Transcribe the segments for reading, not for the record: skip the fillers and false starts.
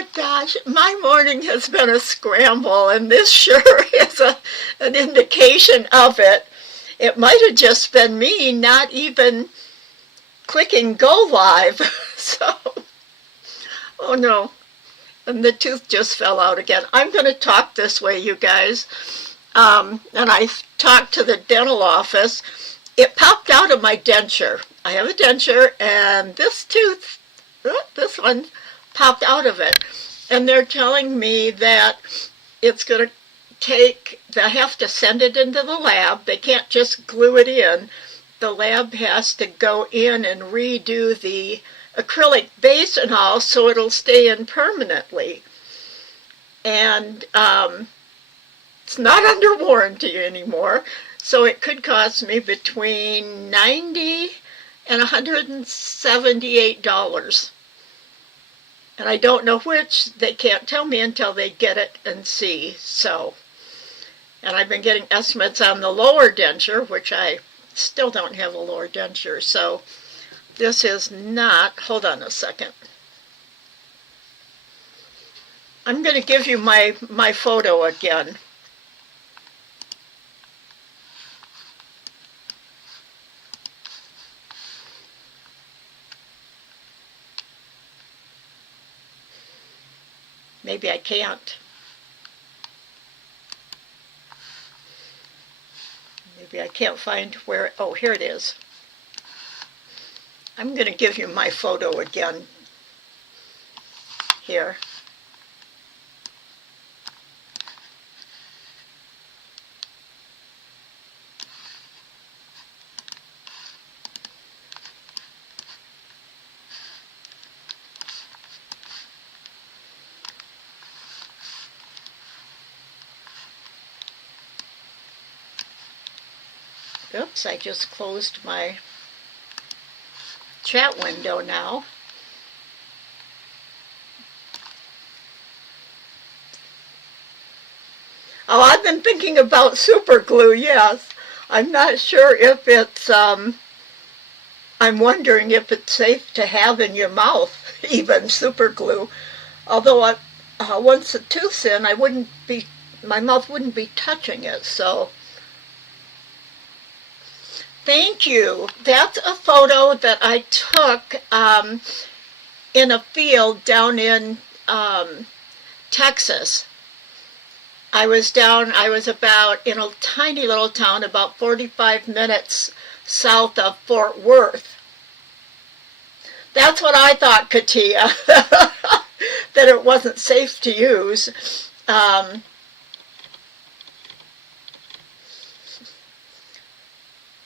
Oh gosh, my morning has been a scramble, and this sure is an indication of it. It might have just been me not even clicking go live. So, oh no. And the tooth just fell out again. I'm going to talk this way, you guys. And I talked to the dental office. It popped out of my denture. I have a denture, and this tooth, this one, popped out of it. And they're telling me that it's going to take, they have to send it into the lab. They can't just glue it in. The lab has to go in and redo the acrylic base and all so it'll stay in permanently. And it's not under warranty anymore, so it could cost me between $90 and $178. And I don't know which. They can't tell me until they get it and see. So, and I've been getting estimates on the lower denture, which I still don't have a lower denture. So this is not, hold on a second. I'm going to give you my photo again. Maybe I can't. Maybe I can't find where, oh, here it is. I'm going to give you my photo again here. Oops, I just closed my chat window now. Oh, I've been thinking about super glue, yes. I'm not sure if it's, I'm wondering if it's safe to have in your mouth, even super glue. Although once the tooth's in, my mouth wouldn't be touching it, so. Thank you. That's a photo that I took in a field down in Texas. I was about in a tiny little town about 45 minutes south of Fort Worth. That's what I thought, Katia, that it wasn't safe to use.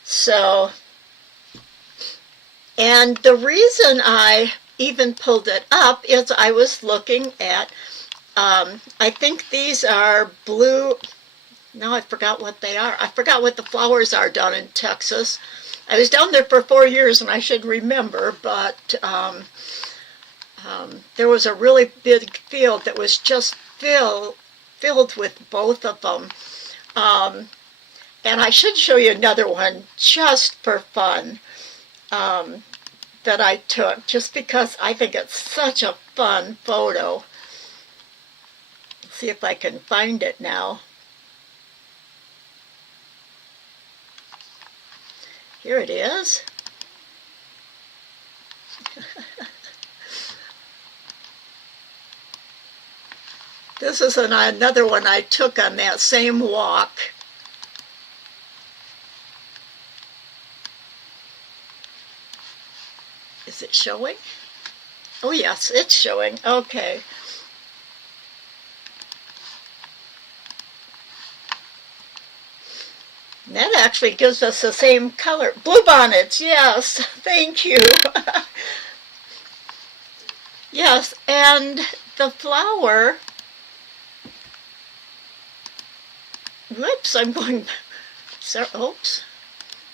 So, and the reason I even pulled it up is I was looking at, I think these are blue, now I forgot what they are. I forgot what the flowers are down in Texas. I was down there for 4 years and I should remember, but there was a really big field that was just filled with both of them. And I should show you another one just for fun that I took, just because I think it's such a fun photo. Let's see if I can find it now. Here it is. This is another one I took on that same walk. Is it showing? Oh yes, it's showing. Okay. And that actually gives us the same color. Bluebonnets, yes. Thank you. Yes, and the flower. Whoops, I'm going. Oops.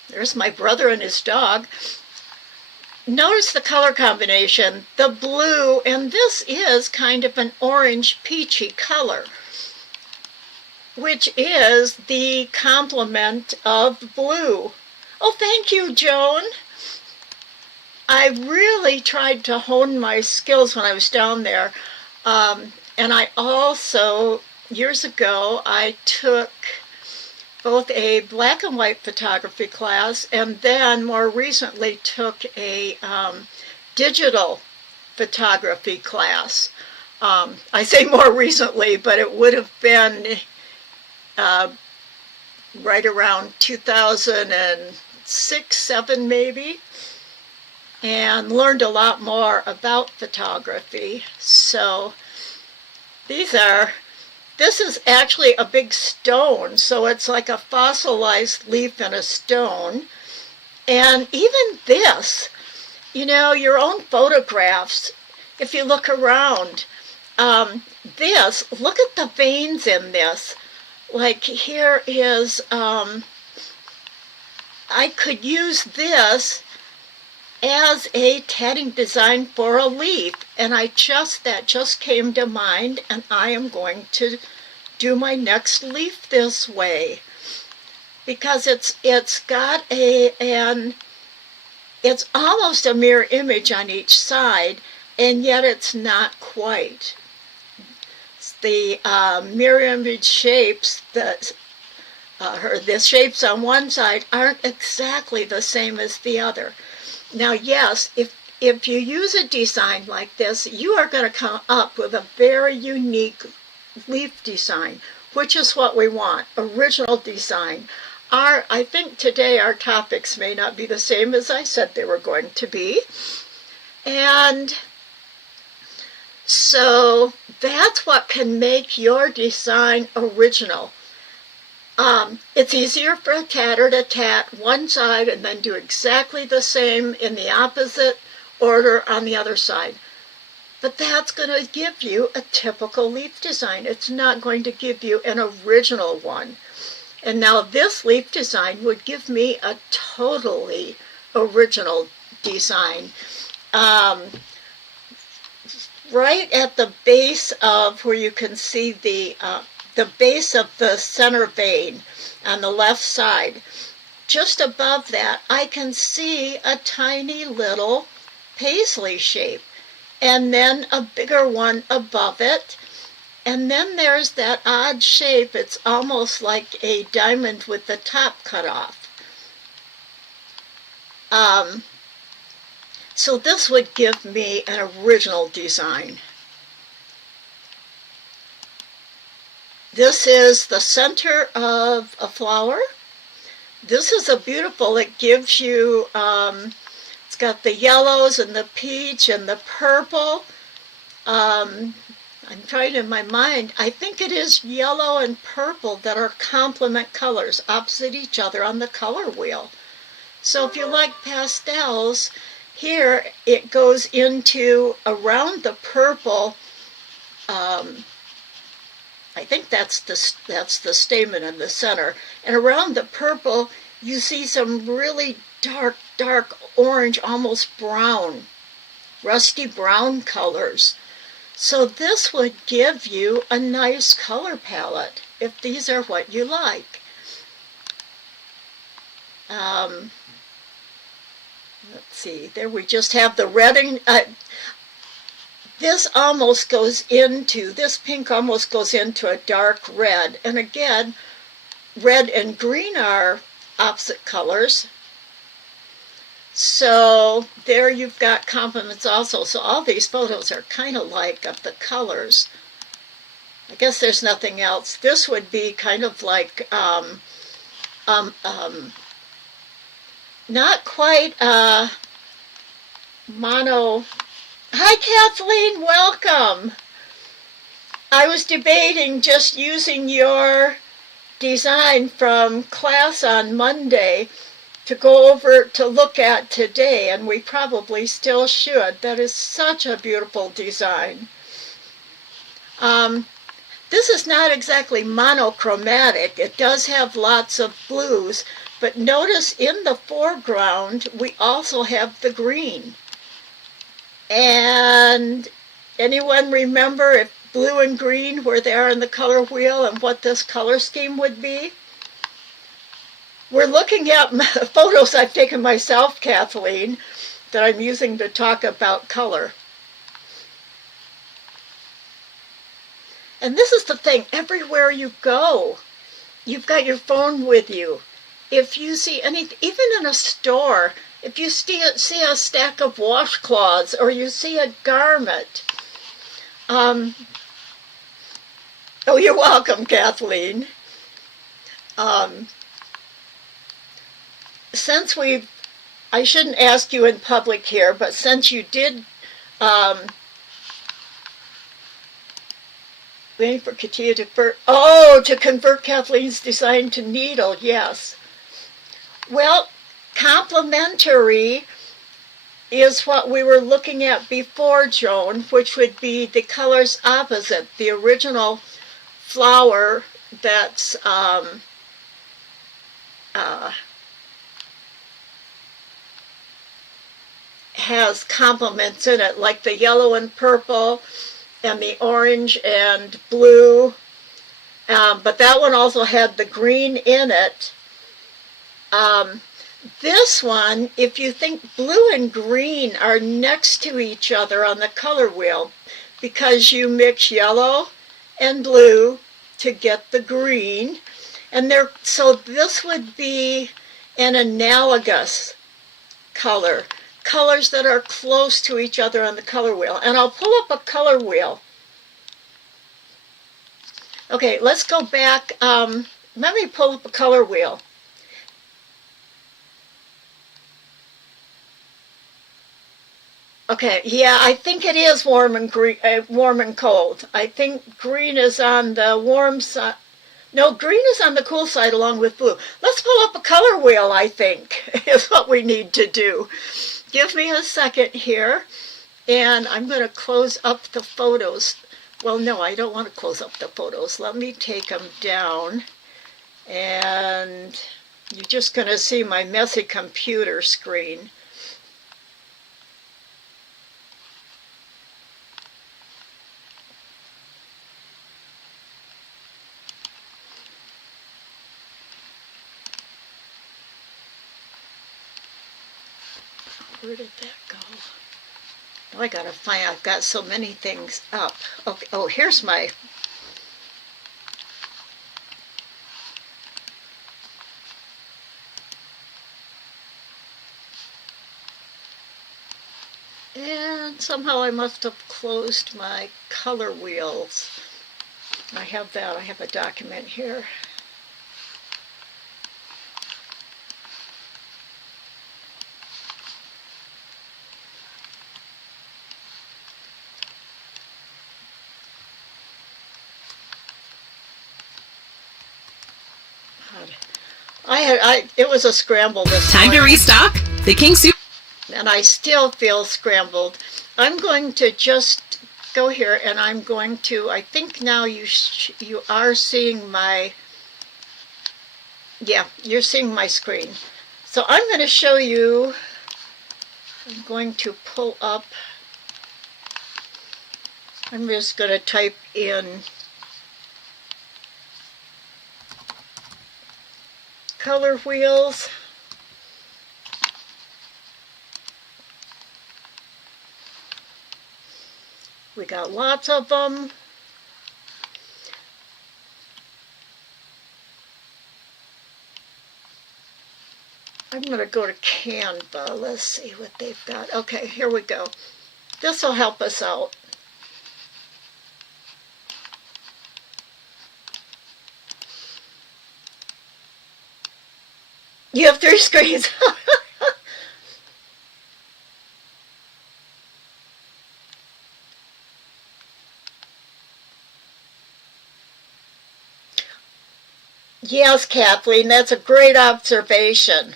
There's my brother and his dog. Notice the color combination, the blue, and this is kind of an orange peachy color, which is the complement of blue. Oh, thank you, Joan. I really tried to hone my skills when I was down there. And I also, years ago, I took both a black and white photography class and then more recently took a digital photography class. I say more recently, but it would have been right around 2006, 7 maybe, and learned a lot more about photography. So this is actually a big stone, so it's like a fossilized leaf in a stone. And even this, your own photographs, if you look around, look at the veins in this. Like here is, I could use this as a tatting design for a leaf, and that just came to mind, and I am going to do my next leaf this way because it's got it's almost a mirror image on each side, and yet it's not quite. The mirror image shapes, the shapes on one side aren't exactly the same as the other. Now, yes, if you use a design like this, you are going to come up with a very unique leaf design, which is what we want, original design. I think today our topics may not be the same as I said they were going to be. And so that's what can make your design original. It's easier for a tatter to tat one side and then do exactly the same in the opposite order on the other side. But that's going to give you a typical leaf design. It's not going to give you an original one. And now this leaf design would give me a totally original design. Right at the base of where you can see the base of the center vein on the left side, just above that, I can see a tiny little paisley shape, and then a bigger one above it, and then there's that odd shape. It's almost like a diamond with the top cut off. So this would give me an original design. This is the center of a flower. This is a beautiful, it gives you, it's got the yellows and the peach and the purple. I'm trying in my mind, I think it is yellow and purple that are complement colors opposite each other on the color wheel. So if you like pastels, here it goes into around the purple. I think that's the stamen in the center. And around the purple, you see some really dark orange, almost brown, rusty brown colors. So this would give you a nice color palette if these are what you like. Let's see, there we just have the red and this pink almost goes into a dark red. And again, red and green are opposite colors. So there you've got complements also. So all these photos are kind of like of the colors. I guess there's nothing else. This would be kind of like not quite mono. Hi Kathleen, welcome. I was debating just using your design from class on Monday to go over to look at today, and we probably still should. That is such a beautiful design. This is not exactly monochromatic. It does have lots of blues, but notice in the foreground we also have the green. And anyone remember if blue and green were there in the color wheel and what this color scheme would be? We're looking at photos I've taken myself, Kathleen, that I'm using to talk about color. And this is the thing, everywhere you go, you've got your phone with you. If you see anything, even in a store, if you see a stack of washcloths or you see a garment, oh, you're welcome, Kathleen. Since I shouldn't ask you in public here, but since you did, waiting for Katia to convert Kathleen's design to needle, yes. Well, complementary is what we were looking at before, Joan, which would be the colors opposite. The original flower that's has complements in it, like the yellow and purple and the orange and blue. But that one also had the green in it. This one, if you think blue and green are next to each other on the color wheel, because you mix yellow and blue to get the green, and so this would be an analogous color. Colors that are close to each other on the color wheel. And I'll pull up a color wheel. Okay, let's go back. Let me pull up a color wheel. Okay, yeah, I think it is warm and cold. I think green is on the warm side. No, green is on the cool side along with blue. Let's pull up a color wheel, I think, is what we need to do. Give me a second here, and I'm going to close up the photos. Well, no, I don't want to close up the photos. Let me take them down, and you're just going to see my messy computer screen. Where did that go? Oh, I gotta find, I've got so many things up. Okay, oh, here's my, and somehow I must have closed my color wheels. I have that, I have a document here. It was a scramble this Time morning. to restock the King Soup. And I still feel scrambled. I'm going to just go here and I'm going to, I think now you are seeing my, yeah, you're seeing my screen. So I'm going to show you, I'm going to pull up, I'm just going to type in color wheels. We got lots of them. I'm going to go to Canva. Let's see what they've got. Okay, here we go. This will help us out. You have 3 screens. Yes, Kathleen, that's a great observation.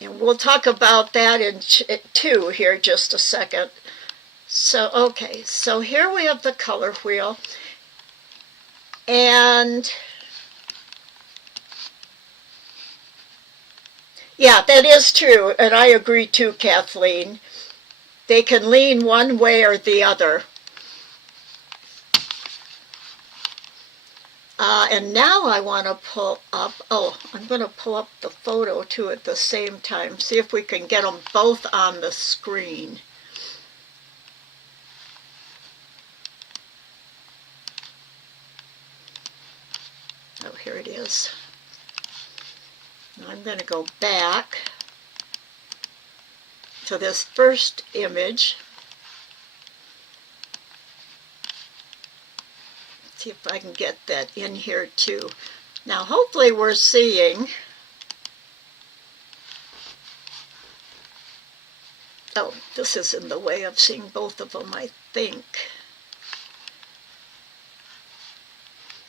And we'll talk about that in too here just a second. So, okay, so here we have the color wheel. And yeah, that is true, and I agree too, Kathleen. They can lean one way or the other. And now I want to pull up, I'm going to pull up the photo too at the same time. See if we can get them both on the screen. Oh, here it is. Now I'm going to go back to this first image. See if I can get that in here too. Now hopefully we're seeing, oh, this is in the way of seeing both of them, I think.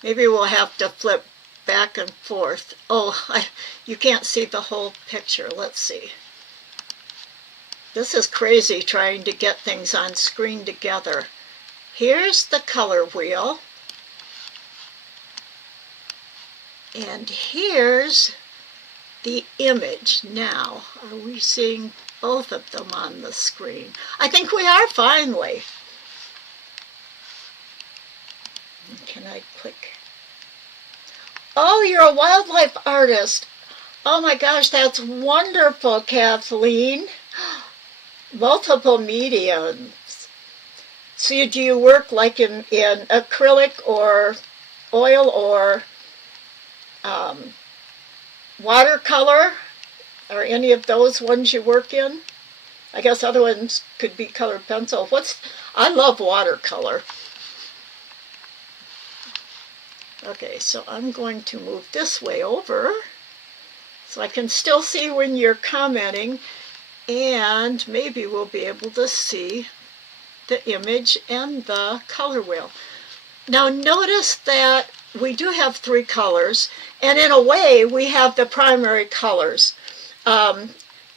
Maybe we'll have to flip back and forth. Oh, you can't see the whole picture. Let's see. This is crazy trying to get things on screen together. Here's the color wheel. And here's the image now. Are we seeing both of them on the screen? I think we are finally. Can I click? Oh, you're a wildlife artist. Oh my gosh, that's wonderful, Kathleen. Multiple mediums. So do you work like in acrylic or oil or watercolor? Are any of those ones you work in? I guess other ones could be colored pencil. I love watercolor. Okay, so I'm going to move this way over so I can still see when you're commenting, and maybe we'll be able to see the image and the color wheel. Now notice that we do have three colors, and in a way we have the primary colors.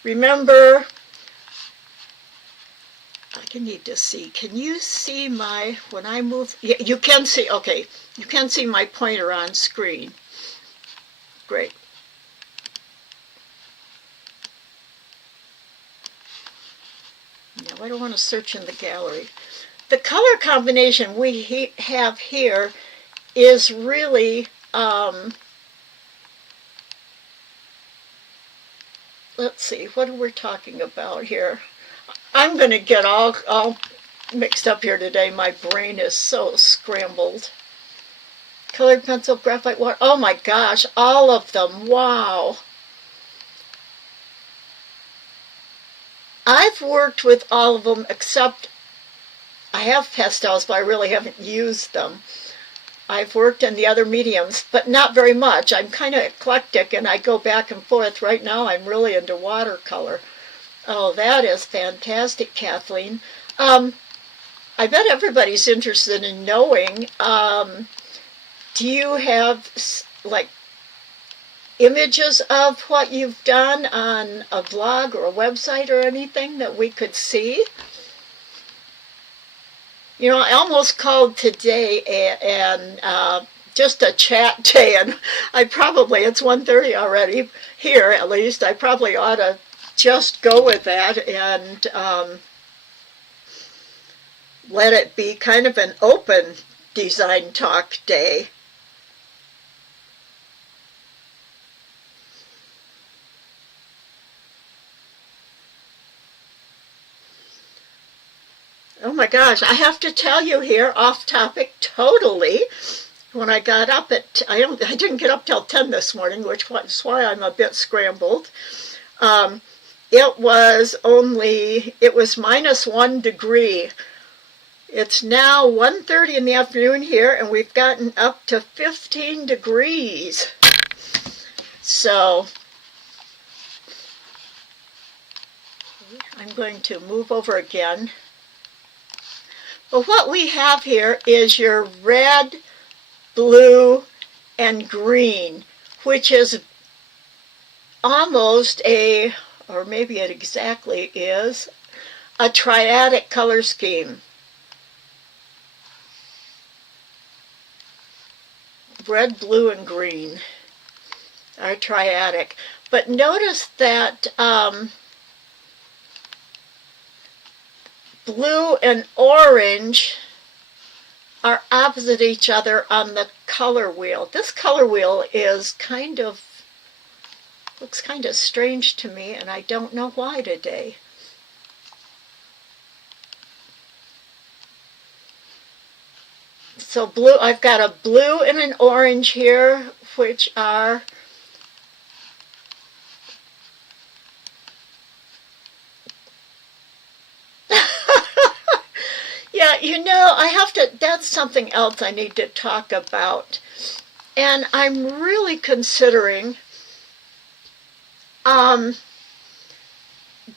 Remember, I need to see, can you see when I move, yeah, you can see, okay, you can see my pointer on screen. Great. Now I don't want to search in the gallery. The color combination we have here is really, let's see, what are we talking about here? I'm going to get all mixed up here today. My brain is so scrambled. Colored pencil, graphite, water. Oh my gosh, all of them. Wow. I've worked with all of them except I have pastels, but I really haven't used them. I've worked in the other mediums, but not very much. I'm kind of eclectic and I go back and forth. Right now I'm really into watercolor. Oh, that is fantastic, Kathleen. I bet everybody's interested in knowing, do you have like images of what you've done on a blog or a website or anything that we could see? You know, I almost called today and just a chat day, and it's 1:30 already here at least. I probably ought to just go with that and let it be kind of an open design talk day. Oh my gosh, I have to tell you here, off topic totally, when I got up I didn't get up till 10 this morning, which is why I'm a bit scrambled. It was -1 degree. It's now 1:30 in the afternoon here, and we've gotten up to 15 degrees. So I'm going to move over again. But what we have here is your red, blue, and green, which is almost or maybe it exactly is, a triadic color scheme. Red, blue, and green are triadic. But notice that blue and orange are opposite each other on the color wheel. This color wheel is looks kind of strange to me, and I don't know why today. So blue, I've got a blue and an orange here, which are yeah, that's something else I need to talk about. And I'm really considering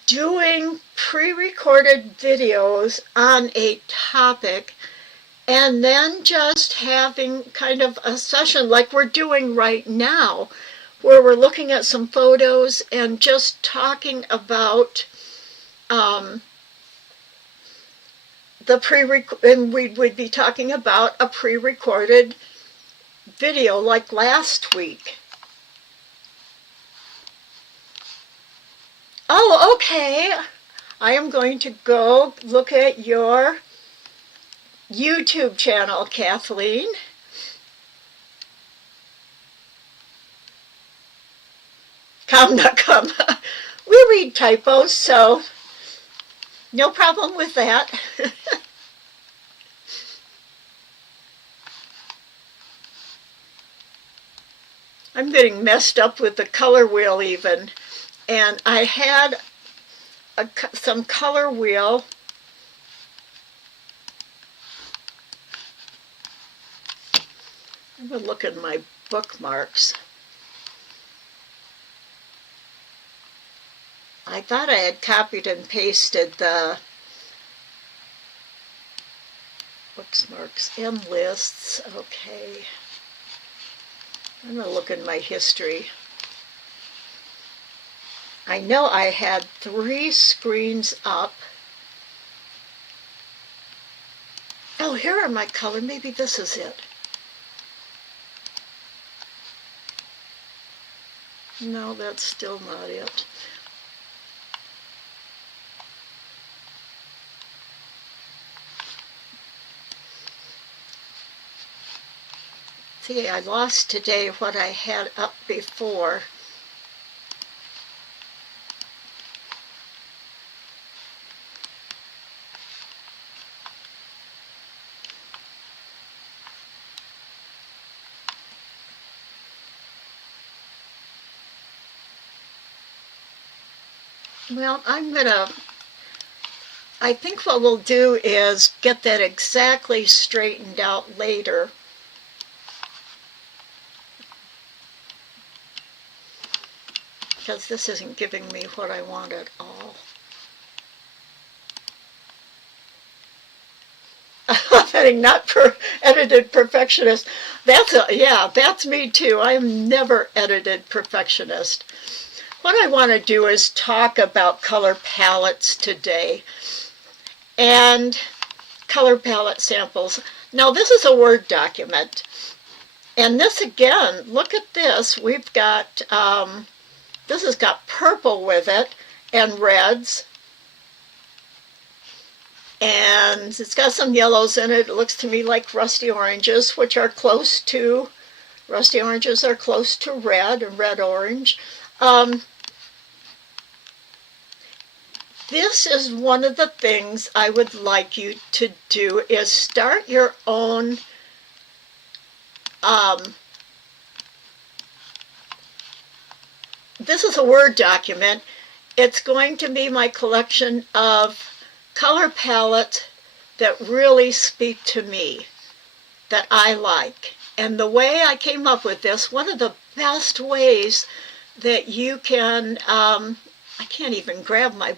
doing pre-recorded videos on a topic and then just having kind of a session like we're doing right now, where we're looking at some photos and just talking about and we would be talking about a pre-recorded video like last week. Oh, okay. I am going to go look at your YouTube channel, Kathleen. Come. We read typos, so no problem with that. I'm getting messed up with the color wheel even. And I had some color wheel. I'm going to look at my bookmarks. I thought I had copied and pasted the bookmarks and lists. Okay. I'm going to look in my history. I know I had 3 screens up. Oh, here are my color. Maybe this is it. No, that's still not it. See, I lost today what I had up before. Well, I think what we'll do is get that exactly straightened out later. Because this isn't giving me what I want at all. I'm not edited perfectionist. That's me too. I'm never edited perfectionist. What I want to do is talk about color palettes today and color palette samples. Now this is a Word document, and this again, look at this. We've got this has got purple with it and reds, and it's got some yellows in it. It looks to me like rusty oranges, which are close to, rusty oranges are close to red and red-orange. This is one of the things I would like you to do, is start your own this is a Word document. It's going to be my collection of color palettes that really speak to me, that I like. And the way I came up with this, one of the best ways that you can, I can't even grab my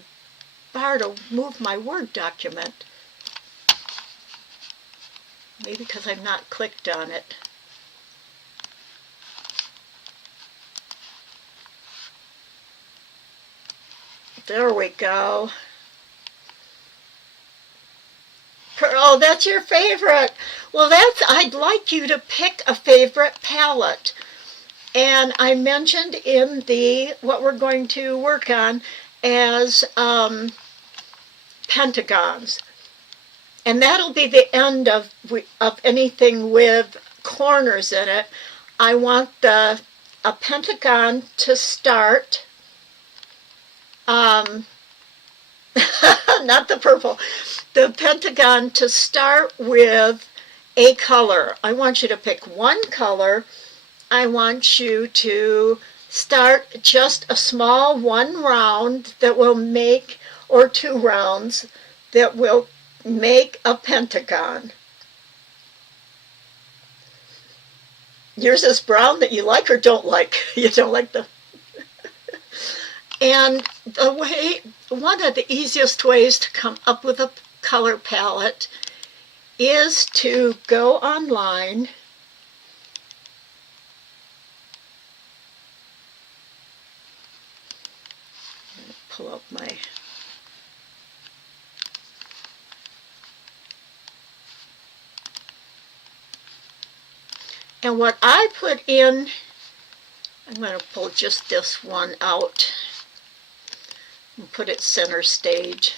bar to move my Word document. Maybe because I'm not clicked on it. There we go. Oh, that's your favorite. Well, I'd like you to pick a favorite palette. And I mentioned in what we're going to work on as pentagons. And that'll be the end of anything with corners in it. I want a pentagon to start. Not the purple. The pentagon to start with a color. I want you to pick one color. I want you to start just a small one round that will make, or two rounds that will make a pentagon. Yours is brown that you like or don't like? You don't like the... And one of the easiest ways to come up with a color palette is to go online pull up my and what I put in, I'm going to pull just this one out and put it center stage.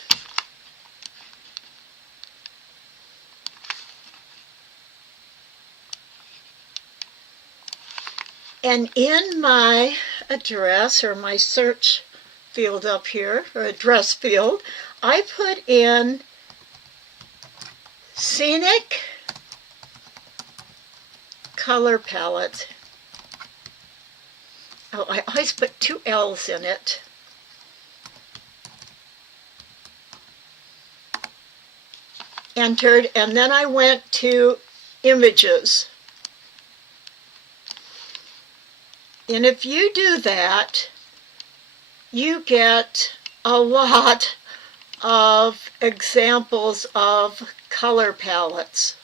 And in my address, or my search field up here, or address field, I put in scenic color palette. Oh, I always put two L's in it. Entered, and then I went to images. And if you do that, you get a lot of examples of color palettes.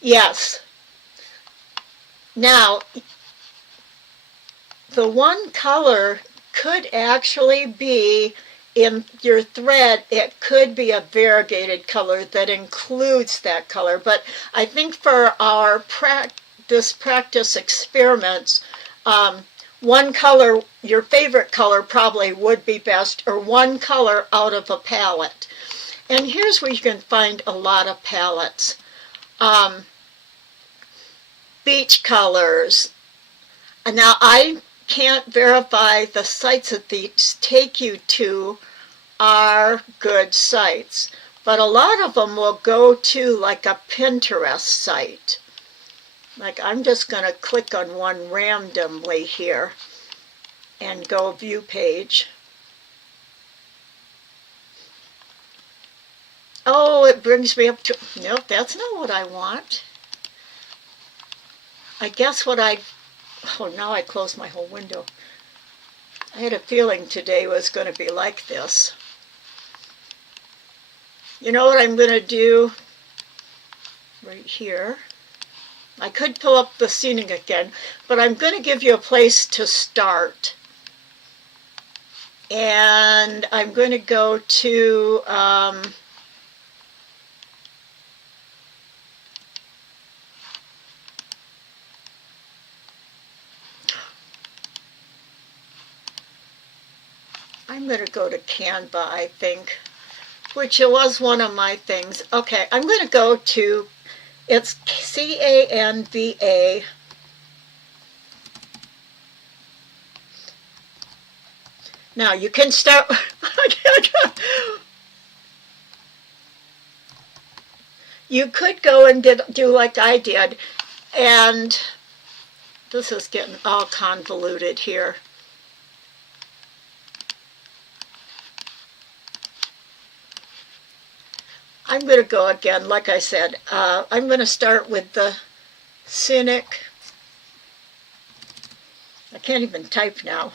Yes. Now, the one color could actually be in your thread. It could be a variegated color that includes that color, but I think for our this practice experiments, one color, your favorite color probably would be best, or one color out of a palette. And here's where you can find a lot of palettes. Beach colors. And now I can't verify the sites that these take you to are good sites, but a lot of them will go to like a Pinterest site. Like I'm just going to click on one randomly here and go view page. Oh, it brings me up to, nope, that's not what I want. I guess what oh, now I closed my whole window. I had a feeling today was going to be like this. You know what I'm going to do right here? I could pull up the scenic again, but I'm going to give you a place to start. And I'm going to go to I'm going to go to Canva, I think, which it was one of my things. Okay, I'm going to go to, it's Canva. Now you can start, you could go and do like I did, and this is getting all convoluted here. I'm going to go again, like I said. I'm going to start with the scenic. I can't even type now.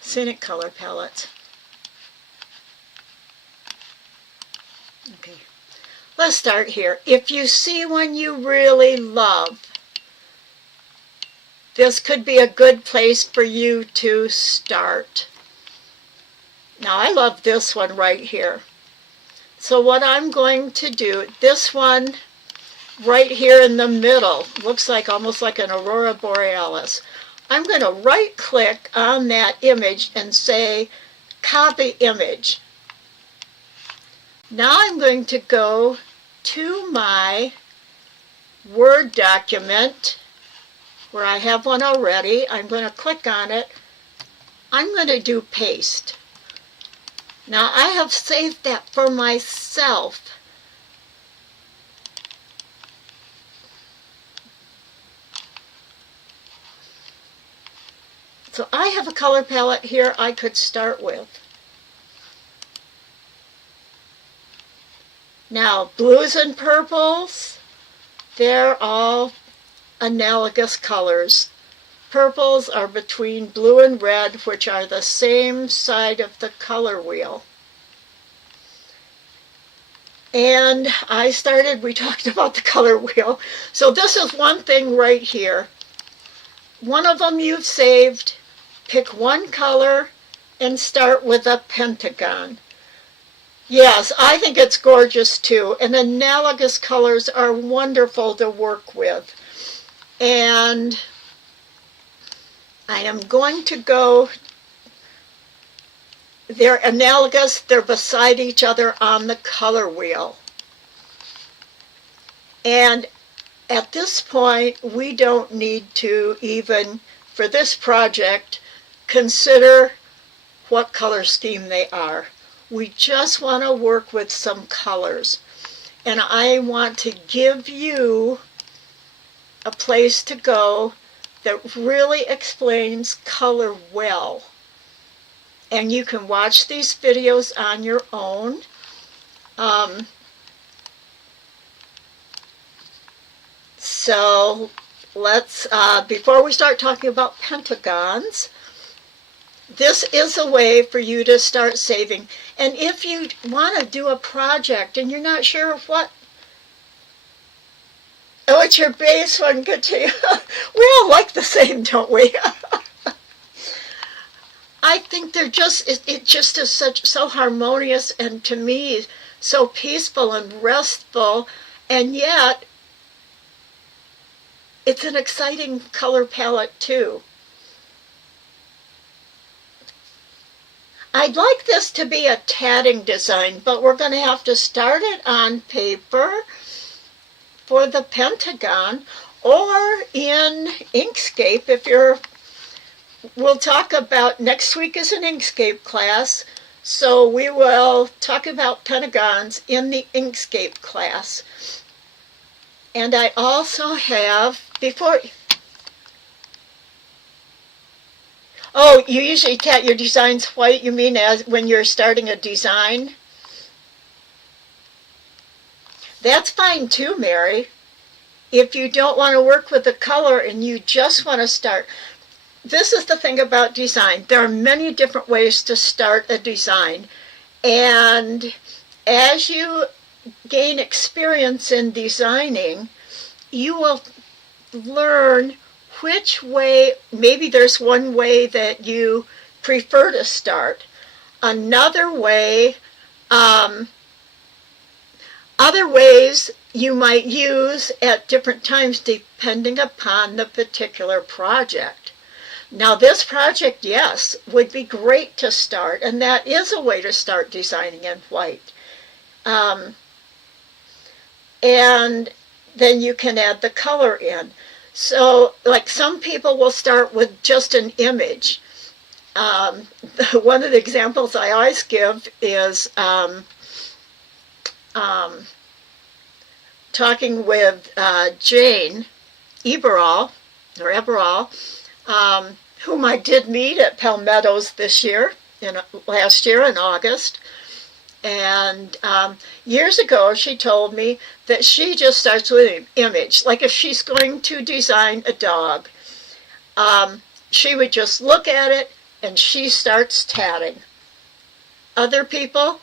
Scenic color palette. Okay, let's start here. If you see one you really love, this could be a good place for you to start. Now I love this one right here. So what I'm going to do, this one right here in the middle, looks like almost like an aurora borealis. I'm going to right click on that image and say copy image. Now I'm going to go to my Word document where I have one already. I'm going to click on it. I'm going to do paste. Now I have saved that for myself. So I have a color palette here I could start with. Now blues and purples, they're all analogous colors. Purples are between blue and red, which are the same side of the color wheel. And we talked about the color wheel. So this is one thing right here. One of them you've saved. Pick one color and start with a pentagon. Yes, I think it's gorgeous too. And analogous colors are wonderful to work with. And I am going to go, they're analogous, they're beside each other on the color wheel. And at this point, we don't need to even, for this project, consider what color scheme they are. We just want to work with some colors. And I want to give you a place to go that really explains color well. And you can watch these videos on your own. So let's, before we start talking about pentagons, this is a way for you to start saving. And if you want to do a project and you're not sure what, oh, it's your base one, good to you. We all like the same, don't we? I think they're just, it just is so harmonious and to me so peaceful and restful, and yet it's an exciting color palette too. I'd like this to be a tatting design, but we're going to have to start it on paper for the Pentagon or in Inkscape if you're, we'll talk about, next week is an Inkscape class, so we will talk about pentagons in the Inkscape class. And I also have, before, oh, you usually tat your designs white, you mean as when you're starting a design? That's fine too, Mary. If you don't want to work with the color and you just want to start, this is the thing about design. There are many different ways to start a design. And as you gain experience in designing, you will learn which way, maybe there's one way that you prefer to start. Another way, other ways you might use at different times depending upon the particular project. Now this project, yes, would be great to start, and that is a way to start designing in white. And then you can add the color in. So, like some people will start with just an image. One of the examples I always give is talking with Jane Eberall, whom I did meet at Palmetto's last year in August. And years ago, she told me that she just starts with an image. Like if she's going to design a dog, she would just look at it and she starts tatting. Other people,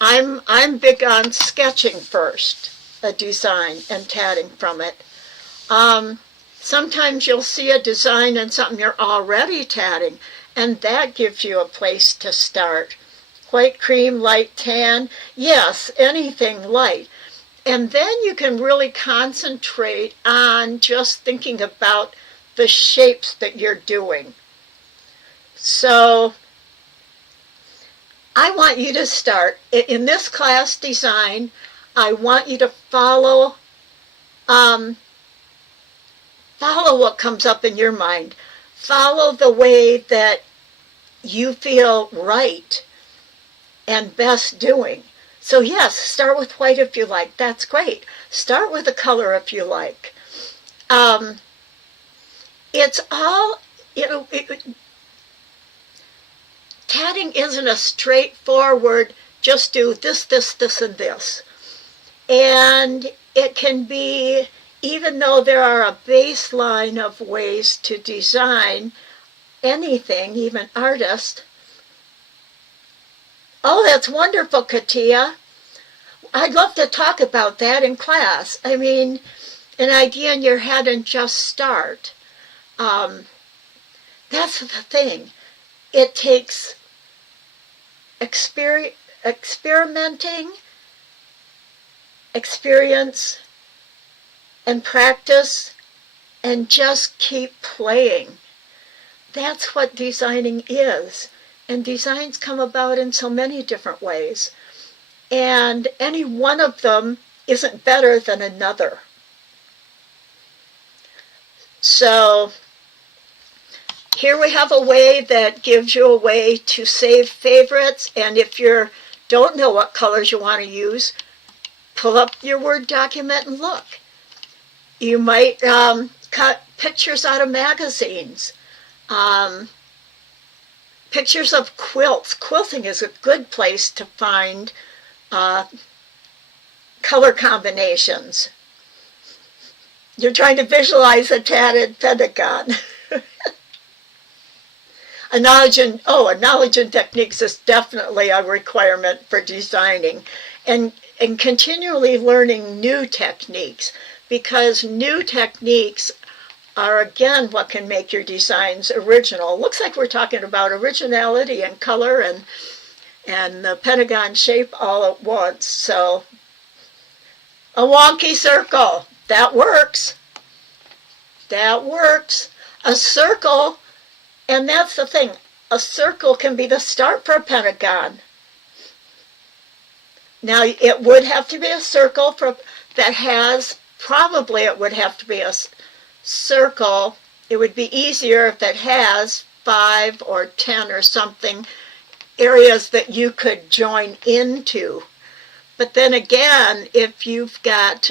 I'm big on sketching first, a design, and tatting from it. Sometimes you'll see a design and something you're already tatting, and that gives you a place to start. white, cream, light, tan. Yes, anything light. And then you can really concentrate on just thinking about the shapes that you're doing. So I want you to start in this class design. I want you to follow what comes up in your mind. Follow the way that you feel right and best doing. So yes, start with white if you like. That's great. Start with a color if you like. It's all, tatting isn't a straightforward, just do this, this, this, and this. And it can be, even though there are a baseline of ways to design anything, even artists. Oh, that's wonderful, Katia. I'd love to talk about that in class. I mean, an idea in your head and just start. That's the thing. It takes experimenting, experience, and practice, and just keep playing. That's what designing is. And designs come about in so many different ways. And any one of them isn't better than another. So here we have a way that gives you a way to save favorites. And if you don't know what colors you want to use, pull up your Word document and look. You might cut pictures out of magazines. Pictures of quilts. Quilting is a good place to find color combinations. You're trying to visualize a tatted Pentagon. A knowledge in techniques is definitely a requirement for designing, and continually learning new techniques, because new techniques are again what can make your designs original. Looks like we're talking about originality and color and the Pentagon shape all at once. So a wonky circle, that works. That works. A circle, and that's the thing, a circle can be the start for a pentagon. Now it would have to be a circle that has, probably it would have to be a circle. It would be easier if it has 5 or 10 or something areas that you could join into. But then again, if you've got,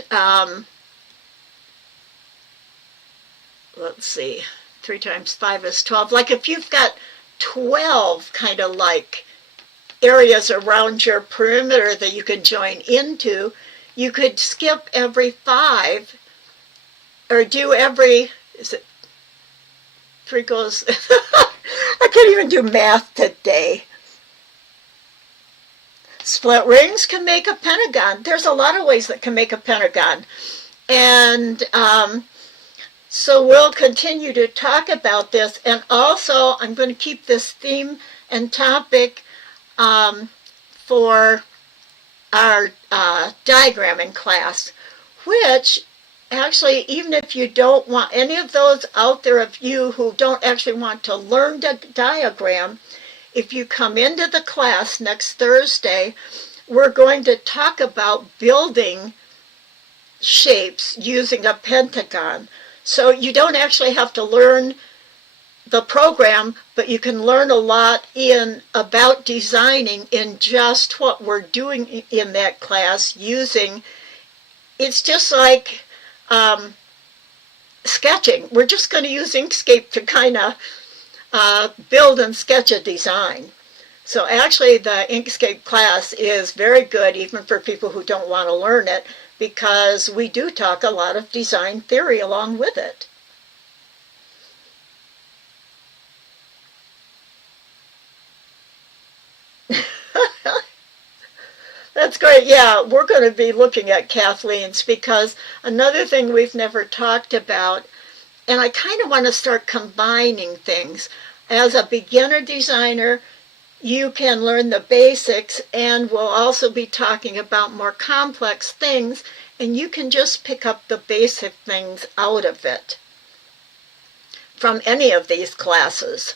let's see, 3 times 5 is 12. Like if you've got 12 kind of like areas around your perimeter that you can join into, you could skip every 5 or do every, is it 3 goes, I can't even do math today. Split rings can make a pentagon. There's a lot of ways that can make a pentagon. And so we'll continue to talk about this. And also, I'm going to keep this theme and topic for our diagramming class, which actually, even if you don't want any of those out there of you who don't actually want to learn to diagram, if you come into the class next Thursday, we're going to talk about building shapes using a pentagon. So you don't actually have to learn the program, but you can learn a lot about designing in just what we're doing in that class using, it's just like sketching. We're just going to use Inkscape to kind of build and sketch a design. So actually the Inkscape class is very good even for people who don't want to learn it, because we do talk a lot of design theory along with it. That's great. Yeah, we're going to be looking at Kathleen's, because another thing we've never talked about, and I kind of want to start combining things. As a beginner designer, you can learn the basics, and we'll also be talking about more complex things, and you can just pick up the basic things out of it from any of these classes.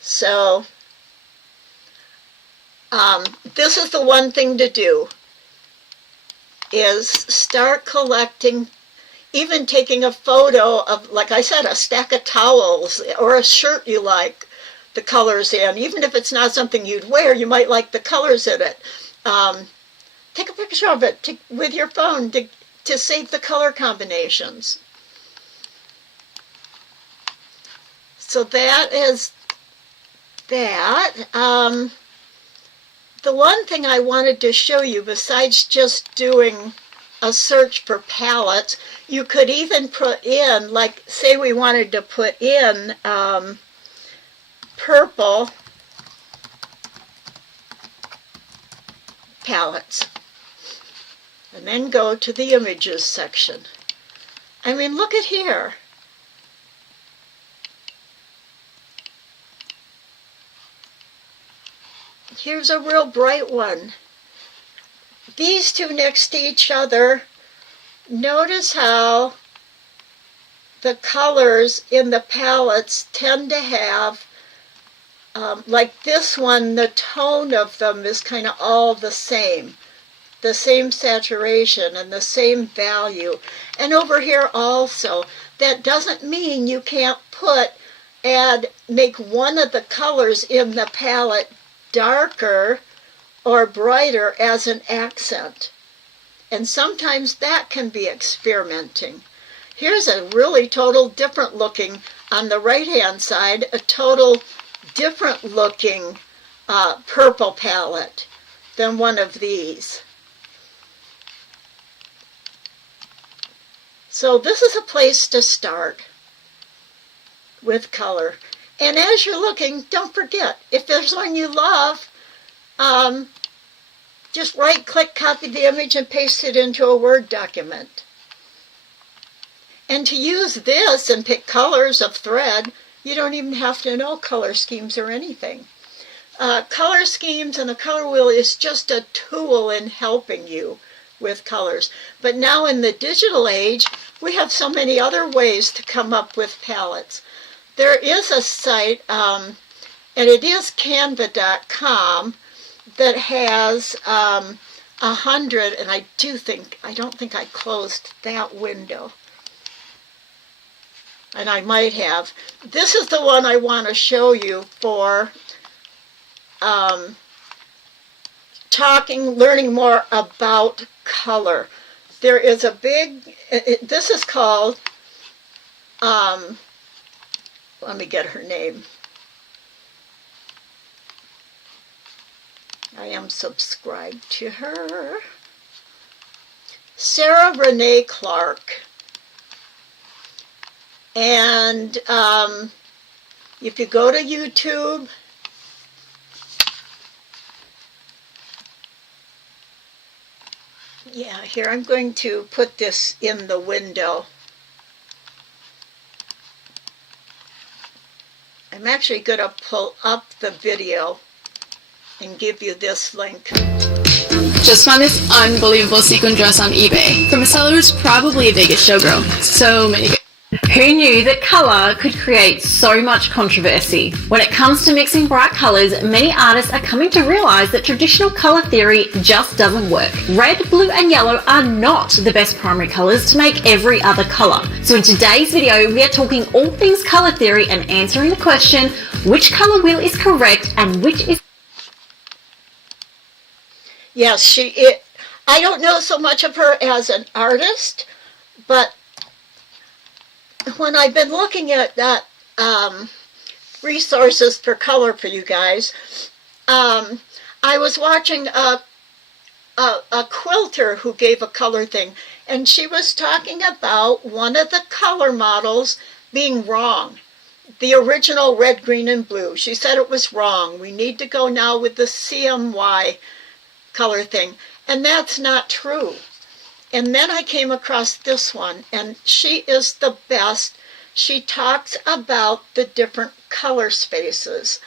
So this is the one thing to do, is start collecting, even taking a photo of, like I said, a stack of towels or a shirt you like the colors in. Even if it's not something you'd wear, you might like the colors in it. Take a picture of it with your phone to save the color combinations. So that is that. The one thing I wanted to show you, besides just doing a search for palettes, you could even put in, like, say we wanted to put in purple palettes, and then go to the images section. I mean, look at here. Here's a real bright one. These two next to each other, notice how the colors in the palettes tend to have, like this one, the tone of them is kind of all the same saturation and the same value. And over here also, that doesn't mean you can't make one of the colors in the palette darker or brighter as an accent. And sometimes that can be experimenting. Here's a really total different looking, on the right hand side, a total different looking purple palette than one of these. So this is a place to start with color. And as you're looking, don't forget, if there's one you love, just right-click, copy the image, and paste it into a Word document. And to use this and pick colors of thread, you don't even have to know color schemes or anything. Color schemes and a color wheel is just a tool in helping you with colors. But now in the digital age, we have so many other ways to come up with palettes. There is a site, and it is canva.com, that has 100, and I don't think I closed that window. And I might have. This is the one I want to show you for learning more about color. There is a big, this is called, let me get her name. I am subscribed to her. Sarah Renee Clark. And if you go to YouTube, yeah, here I'm going to put this in the window. I'm actually going to pull up the video and give you this link. Just found this unbelievable sequin dress on eBay from a seller who's probably a Vegas showgirl. So many. Who knew that colour could create so much controversy? When it comes to mixing bright colours, many artists are coming to realise that traditional colour theory just doesn't work. Red, blue and yellow are not the best primary colours to make every other colour. So in today's video, we are talking all things colour theory and answering the question, which colour wheel is correct and which is... Yes, I don't know so much of her as an artist, but when I've been looking at that resources for color for you guys, I was watching a quilter who gave a color thing, and she was talking about one of the color models being wrong. The original red, green, and blue. She said it was wrong. We need to go now with the CMY color thing. And that's not true. And then I came across this one, and she is the best. She talks about the different color spaces.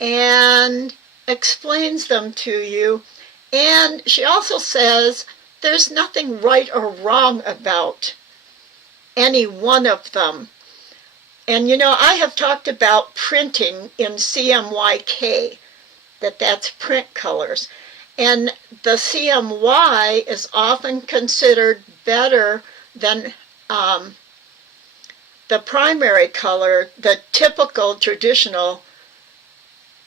and explains them to you. And she also says there's nothing right or wrong about any one of them. And you know, I have talked about printing in CMYK, that's print colors. And the CMY is often considered better than the primary color, the typical traditional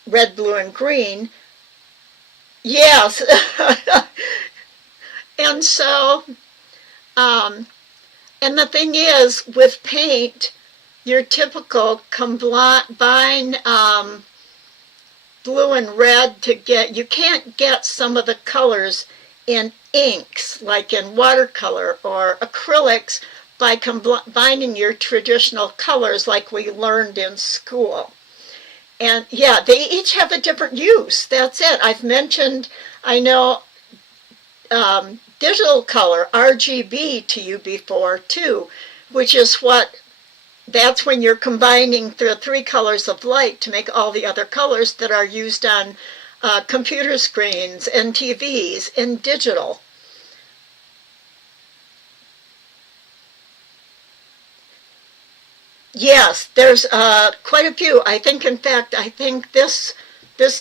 red, blue, and green. Yes. And so, and the thing is, with paint, your typical combine blue and red to get, you can't get some of the colors in inks, like in watercolor or acrylics, by combining your traditional colors like we learned in school. And yeah, they each have a different use. That's it. I've mentioned, I know, digital color, RGB, to you before too, which is that's when you're combining the three colors of light to make all the other colors that are used on computer screens and TVs in digital. Yes, there's quite a few. I think, in fact, this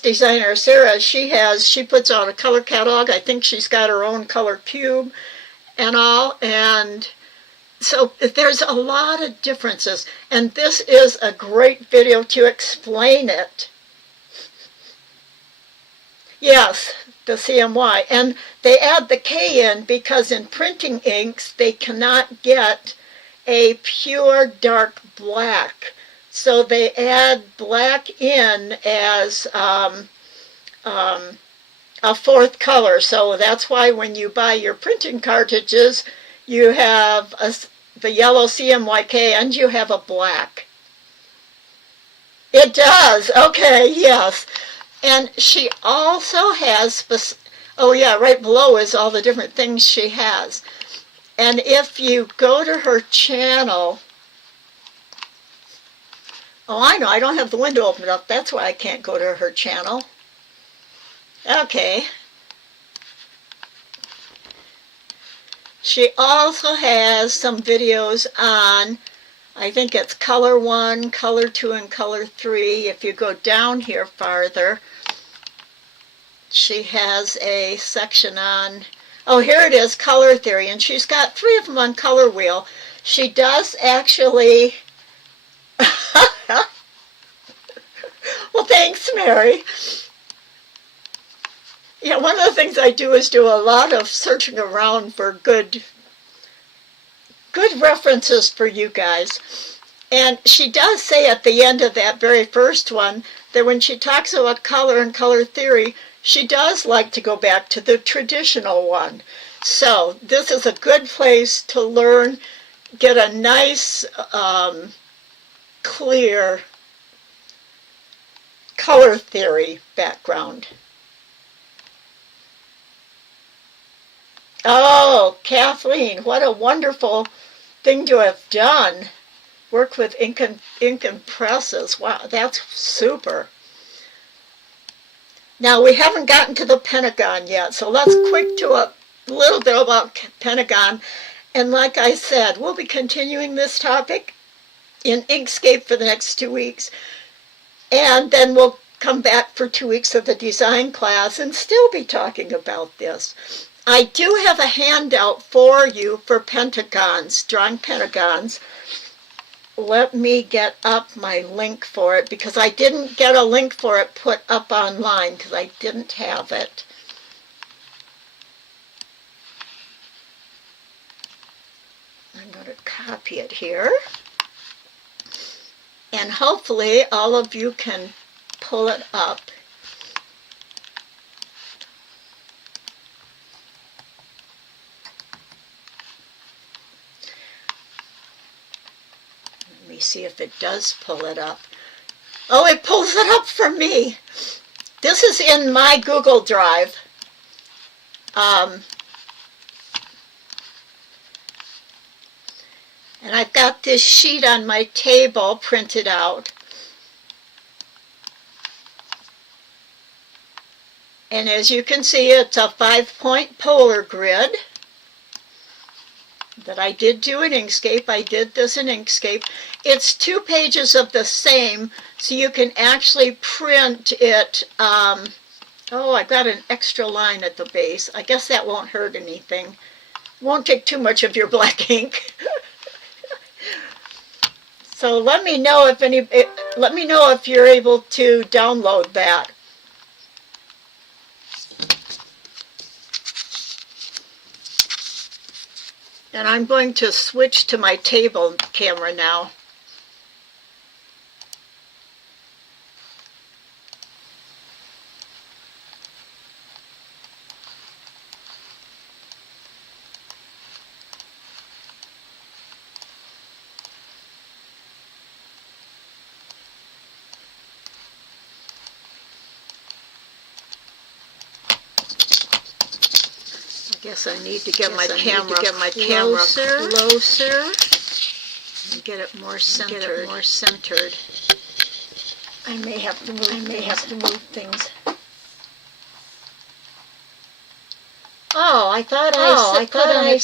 designer, Sarah, she puts out a color catalog. I think she's got her own color cube and all, and so there's a lot of differences, and this is a great video to explain it. Yes, the CMY, and they add the K in because in printing inks they cannot get a pure dark black, so they add black in as a fourth color. So that's why when you buy your printing cartridges, you have the yellow CMYK and you have a black. It does. Okay, yes. And she also has, oh yeah, right below is all the different things she has. And if you go to her channel, oh, I know, I don't have the window opened up. That's why I can't go to her channel. Okay. She also has some videos on, I think it's color 1, color 2, and color 3. If you go down here farther, she has a section on, oh, here it is, color theory, and she's got 3 of them on Color Wheel. She does actually, well, thanks, Mary. Yeah, one of the things I do is do a lot of searching around for good references for you guys. And she does say at the end of that very first one that when she talks about color and color theory, she does like to go back to the traditional one. So this is a good place to learn, get a nice, clear color theory background. Oh, Kathleen, what a wonderful thing to have done. Work with ink and presses. Wow, that's super. Now, we haven't gotten to the Pentagon yet, so let's quick to a little bit about Pentagon. And like I said, we'll be continuing this topic in Inkscape for the next 2 weeks. And then we'll come back for 2 weeks of the design class and still be talking about this. I do have a handout for you for pentagons, drawing pentagons. Let me get up my link for it because I didn't get a link for it put up online because I didn't have it. I'm going to copy it here. And hopefully all of you can pull it up. Let me see if it does pull it up. Oh, it pulls it up for me. This is in my Google Drive. And I've got this sheet on my table printed out. And as you can see, it's a 5-point polar grid that I did do in Inkscape. I did this in Inkscape. It's 2 pages of the same, so you can actually print it. Oh, I got an extra line at the base. I guess that won't hurt anything. Won't take too much of your black ink. So let me know if you're able to download that. And I'm going to switch to my table camera now. I guess I need to get my camera closer and get it more centered. I may have to move things. Oh, I thought I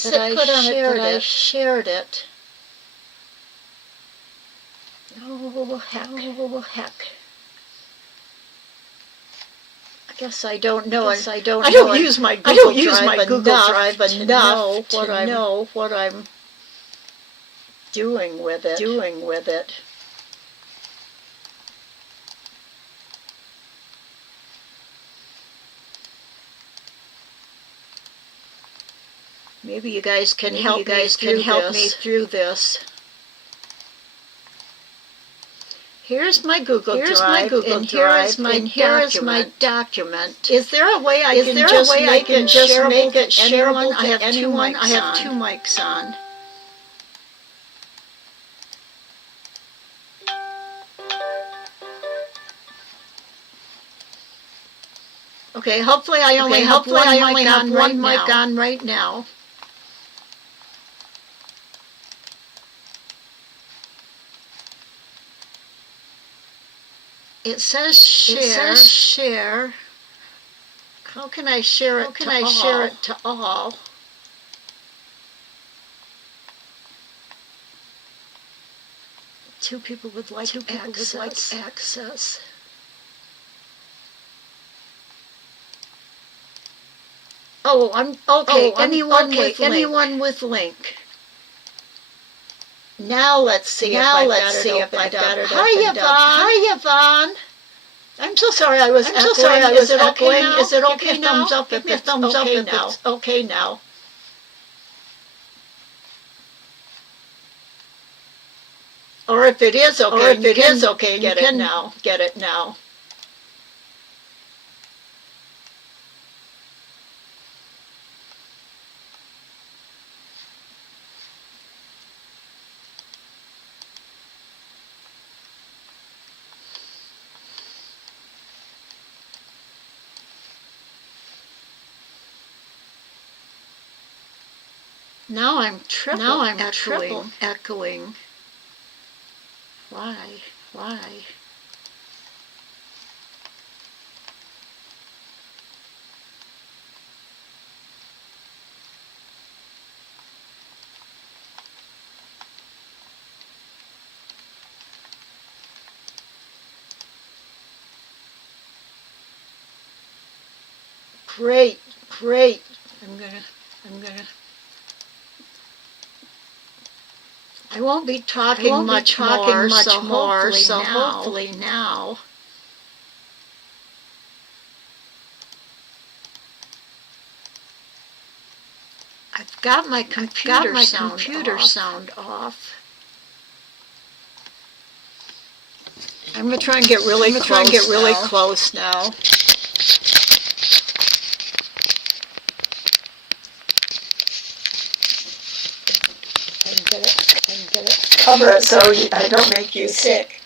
shared it. Oh heck. I guess I don't know. I don't use my Google Drive enough to know what I'm doing with it. Maybe you guys can help me through this. Here's my Google Drive, and here is my document. Is there a way I can just make it shareable to anyone? I have two mics on. Okay, hopefully I only have one mic on right now. It says share. How can I share it to all? Two people would like access. Oh, I'm okay. Anyone with link. Now let's see if I got it. Hi, Yvonne. I'm so sorry I was echoing. Is it okay now? Thumbs up if it's okay now. Or if it is okay, get it now. Now I'm triple echoing. Why? Great. I'm gonna. I won't be talking much more, so hopefully now. I've got my computer sound off. I'm gonna try and get really close now. Cover it so I don't make you sick.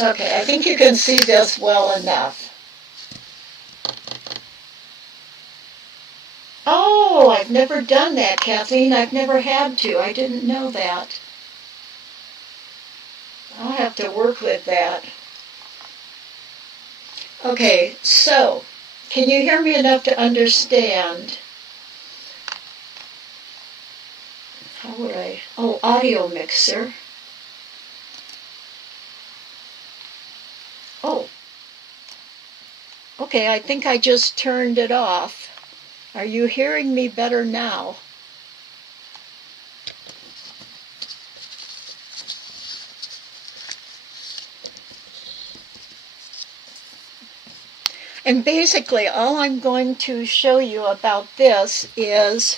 Okay, I think you can see this well enough. Oh, I've never done that, Kathleen. I've never had to. I didn't know that. I'll have to work with that. Okay, so, can you hear me enough to understand? How would I? Oh, audio mixer. Oh. Okay, I think I just turned it off. Are you hearing me better now? And basically, all I'm going to show you about this is,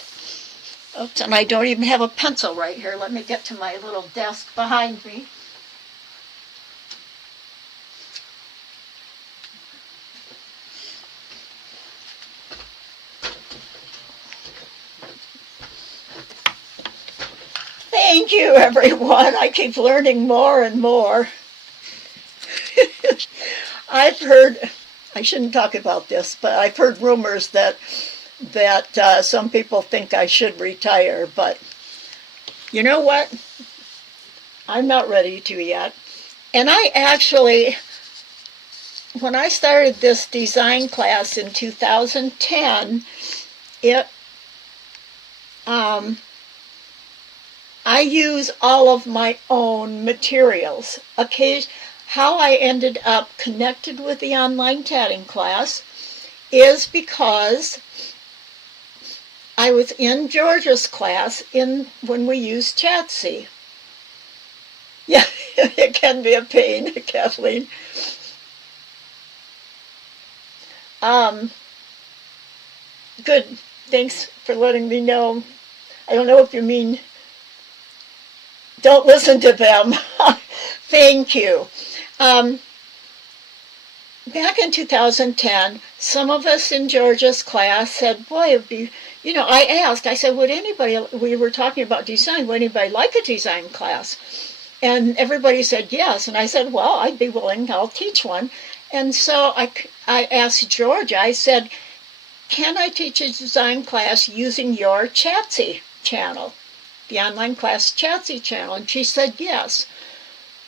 oops, and I don't even have a pencil right here. Let me get to my little desk behind me. Thank you, everyone. I keep learning more and more. I've heard, I shouldn't talk about this, but I've heard rumors that some people think I should retire, but you know what? I'm not ready to yet. And I actually, when I started this design class in 2010, I use all of my own materials. How I ended up connected with the online tatting class is because I was in Georgia's class when we used Chatsy. Yeah, it can be a pain, Kathleen. Good. Thanks for letting me know. I don't know if you mean don't listen to them. Thank you. Back in 2010, some of us in Georgia's class said, boy, it'd be, I said, we were talking about design, would anybody like a design class? And everybody said yes. And I said, well, I'd be willing, I'll teach one. And so I asked Georgia, I said, can I teach a design class using your Chatsy channel, the online class Chatsy channel? And she said yes.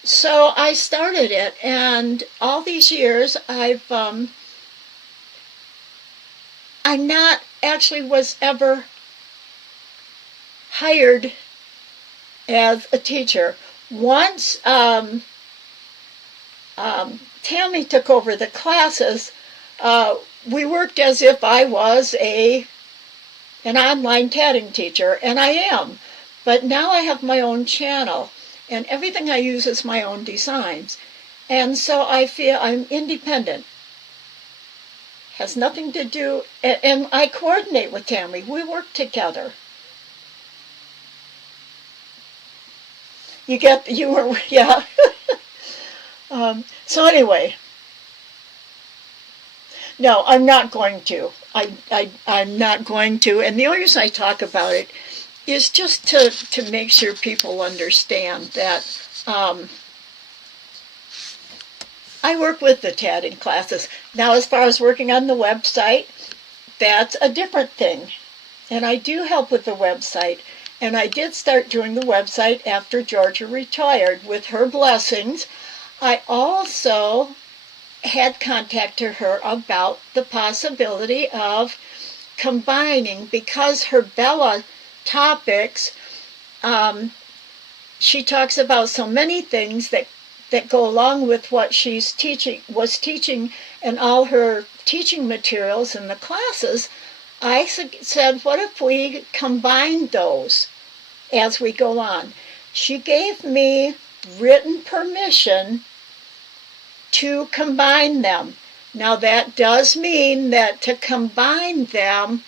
So I started it, and all these years I'm not actually was ever hired as a teacher. Once Tammy took over the classes, we worked as if I was an online tatting teacher, and I am. But now I have my own channel, and everything I use is my own designs. And so I feel I'm independent. Has nothing to do, and I coordinate with Tammy. We work together. Yeah. So anyway, no, I'm not going to. I'm not going to. And the only reason I talk about it is just to make sure people understand that I work with the tatting classes. Now, as far as working on the website, that's a different thing. And I do help with the website. And I did start doing the website after Georgia retired. With her blessings, I also had contacted her about the possibility of combining, because her Bella topics, she talks about so many things that go along with what was teaching and all her teaching materials in the classes. I said, what if we combine those as we go on? She gave me written permission to combine them. Now that does mean that to combine them,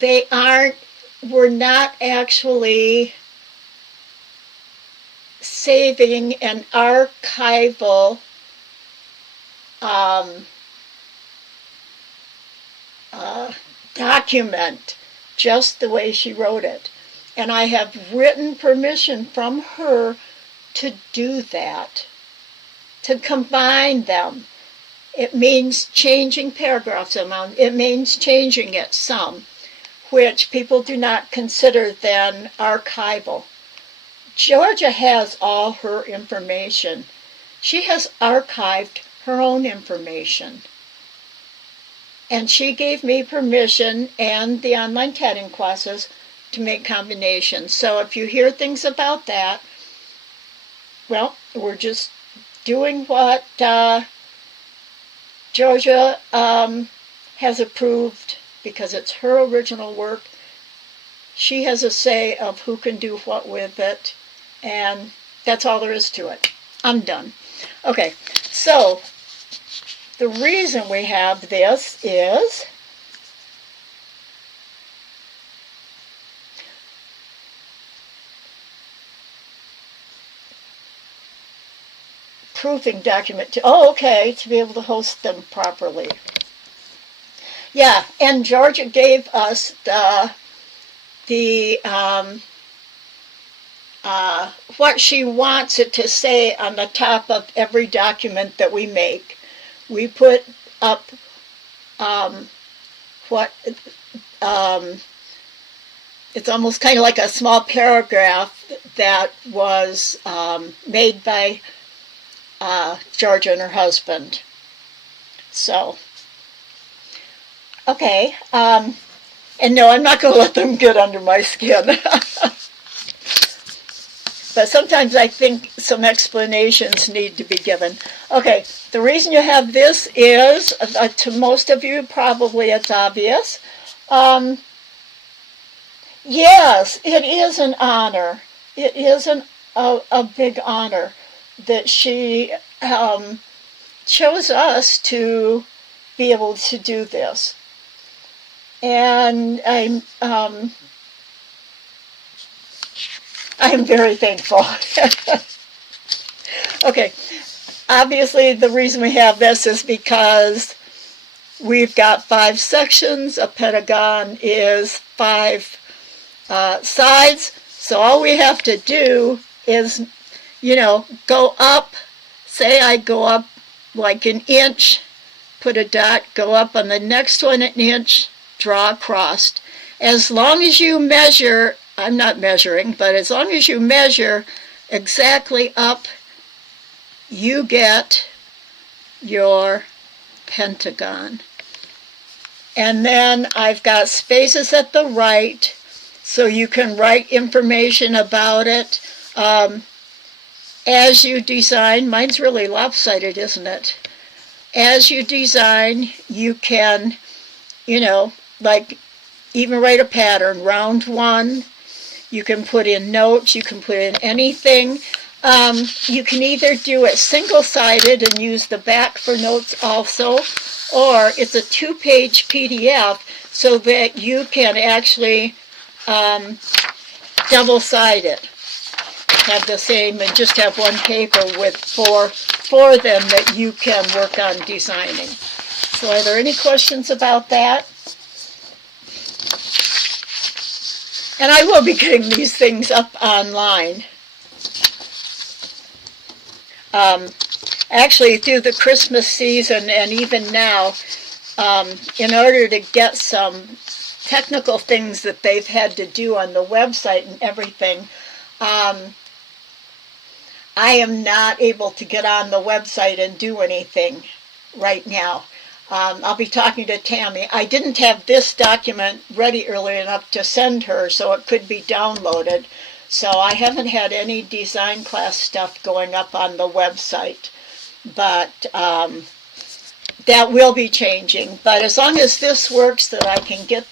we're not actually saving an archival document, just the way she wrote it. And I have written permission from her to do that, to combine them. It means changing paragraphs amount. It means changing it some, which people do not consider then archival. Georgia has all her information. She has archived her own information. And she gave me permission and the online tatting classes to make combinations. So if you hear things about that, well, we're just doing what Georgia has approved because it's her original work. She has a say of who can do what with it, and that's all there is to it. I'm done. Okay, so the reason we have this is proofing document. Okay, to be able to host them properly. Yeah, and Georgia gave us what she wants it to say on the top of every document that we make. We put up it's almost kind of like a small paragraph that was made by Georgia and her husband. So, okay. And no, I'm not going to let them get under my skin. But sometimes I think some explanations need to be given. Okay, the reason you have this is, to most of you probably it's obvious. Yes, it is an honor. It is a big honor that she chose us to be able to do this. And I'm very thankful. Okay, obviously the reason we have this is because we've got 5 sections. A pentagon is 5 sides. So all we have to do is, go up. Say I go up like an inch, put a dot, go up on the next one an inch, draw across. As long as you measure, I'm not measuring, but as long as you measure exactly up, you get your pentagon. And then I've got spaces at the right, so you can write information about it. As you design, mine's really lopsided, isn't it? As you design, you can, like even write a pattern, round 1. You can put in notes, you can put in anything. You can either do it single-sided and use the back for notes also, or it's a 2-page PDF so that you can actually double-side it. Have the same and just have one paper with four of them that you can work on designing. So are there any questions about that? And I will be getting these things up online. Actually, through the Christmas season and even now, in order to get some technical things that they've had to do on the website and everything, I am not able to get on the website and do anything right now. I'll be talking to Tammy. I didn't have this document ready early enough to send her so it could be downloaded. So I haven't had any design class stuff going up on the website. But that will be changing. But as long as this works, that I can get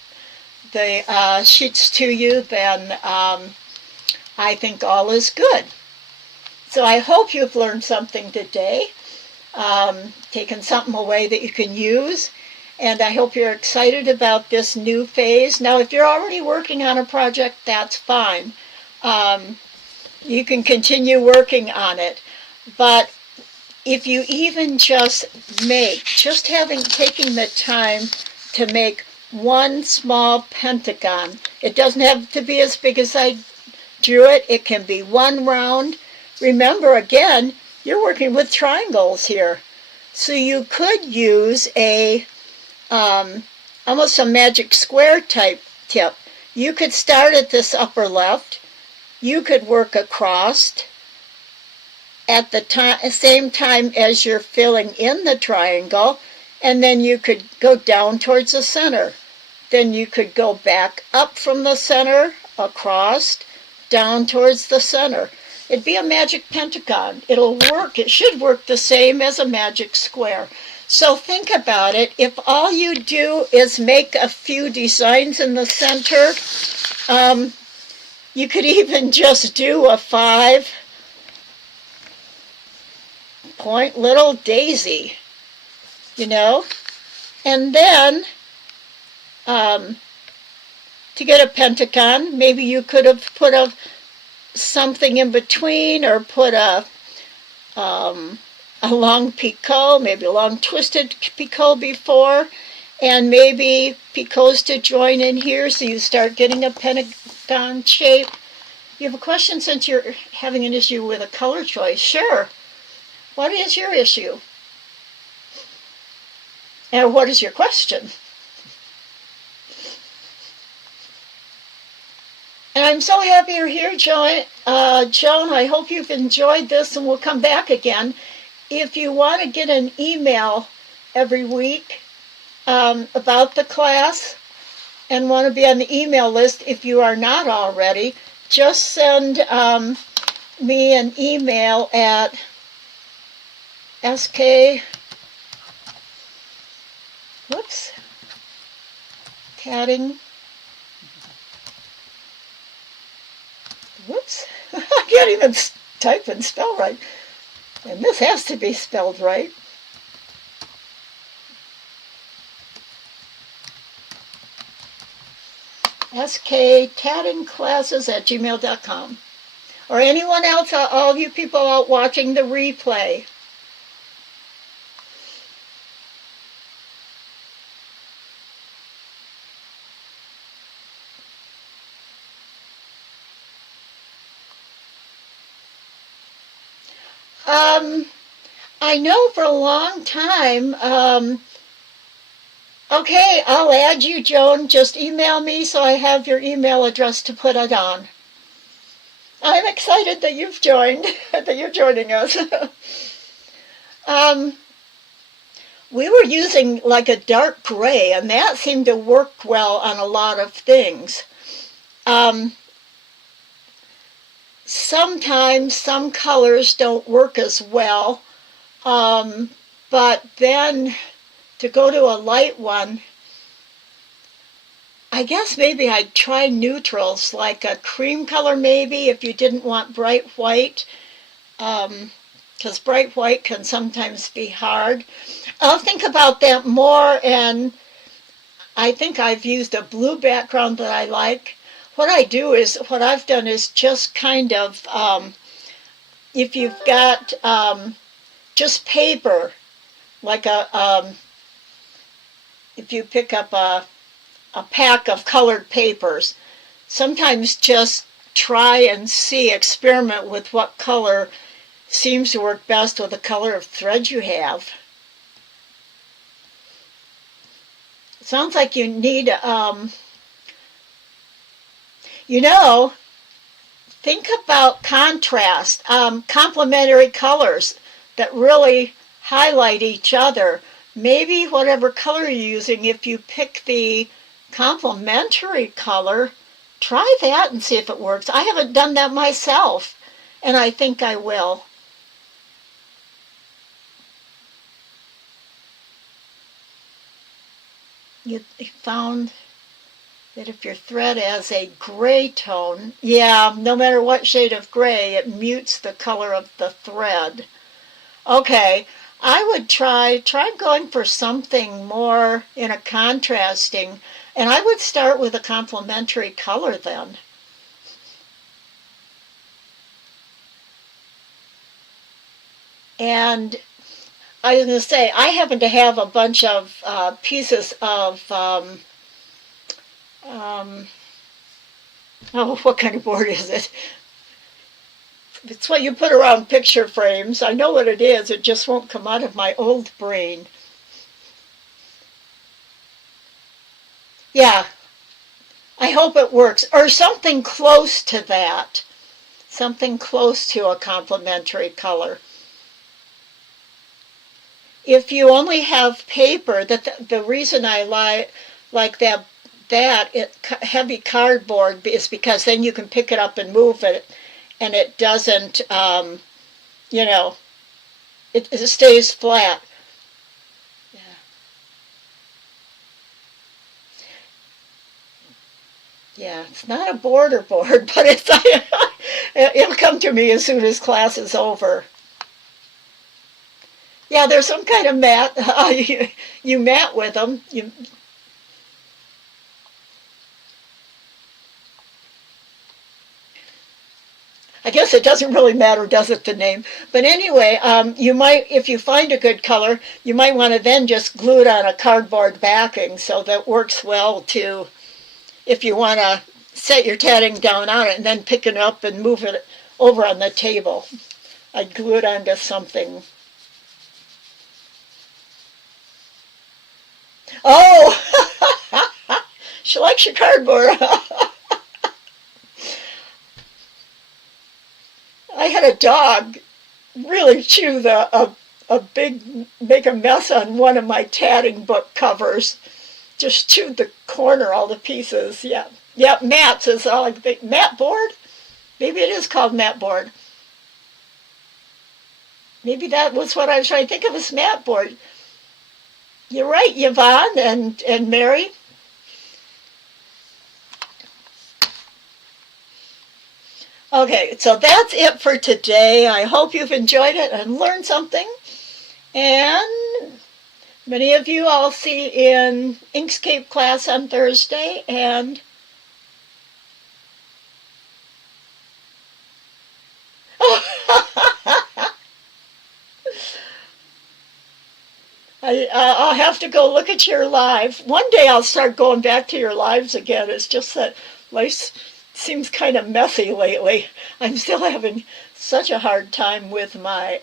the sheets to you, then I think all is good. So I hope you've learned something today, taken something away that you can use, and I hope you're excited about this new phase. Now, if you're already working on a project, that's fine. You can continue working on it, but if you even just taking the time to make one small pentagon, it doesn't have to be as big as I drew it. It can be one round. Remember, again, you're working with triangles here. So you could use a almost a magic square type tip. You could start at this upper left, you could work across at the same time as you're filling in the triangle, and then you could go down towards the center. Then you could go back up from the center, across, down towards the center. It'd be a magic pentagon. It'll work. It should work the same as a magic square. So think about it. If all you do is make a few designs in the center, you could even just do a 5-point little daisy, you know? And then to get a pentagon, maybe you could have put something in between, or put a long picot, maybe a long twisted picot before, and maybe picots to join in here so you start getting a pentagon shape. You have a question since you're having an issue with a color choice? Sure. What is your issue? And what is your question? And I'm so happy you're here, Joan. Joan, I hope you've enjoyed this, and we'll come back again. If you want to get an email every week about the class and want to be on the email list, if you are not already, just send me an email at I can't even type and spell right. And this has to be spelled right. sktattingclasses@gmail.com. Or anyone else, all of you people out watching the replay. I know for a long time, okay, I'll add you, Joan. Just email me so I have your email address to put it on. I'm excited that you've joined, that you're joining us. We were using like a dark gray, and that seemed to work well on a lot of things. Sometimes some colors don't work as well, but then to go to a light one, I guess maybe I'd try neutrals, like a cream color maybe, if you didn't want bright white, because bright white can sometimes be hard. I'll think about that more, and I think I've used a blue background that I like. What I've done is just kind of, if you've got just paper, like if you pick up a pack of colored papers, sometimes just try and experiment with what color seems to work best with the color of thread you have. It sounds like you need, think about contrast, complementary colors that really highlight each other. Maybe whatever color you're using, if you pick the complementary color, try that and see if it works. I haven't done that myself, and I think I will. You found that if your thread has a gray tone, yeah, no matter what shade of gray, it mutes the color of the thread. Okay, I would try going for something more in a contrasting, and I would start with a complementary color then. And I was going to say, I happen to have a bunch of pieces of, what kind of board is it? It's what you put around picture frames. I know what it is, it just won't come out of my old brain. Yeah, I hope it works, or something close to that. something close to a complementary color. If you only have paper, the reason I like that heavy cardboard is because then you can pick it up and move it, and it doesn't, you know, it stays flat. Yeah. Yeah, it's not a border board, but it's it'll come to me as soon as class is over. Yeah, there's some kind of mat. You mat with them. I guess it doesn't really matter, does it, the name? But anyway, you might, if you find a good color, you might want to then just glue it on a cardboard backing, so that works well too. If you want to set your tatting down on it and then pick it up and move it over on the table, I'd glue it onto something. Oh, she likes your cardboard. I had a dog really chew make a mess on one of my tatting book covers. Just chewed the corner all to pieces. Yeah, yeah. Mats is all like the mat board. Maybe it is called mat board. Maybe that was what I was trying to think of as mat board. You're right, Yvonne and Mary. Okay, so that's it for today. I hope you've enjoyed it and learned something. And many of you I'll see in Inkscape class on Thursday. And I'll have to go look at your live. One day I'll start going back to your lives again. It's just that life seems kind of messy lately. I'm still having such a hard time with my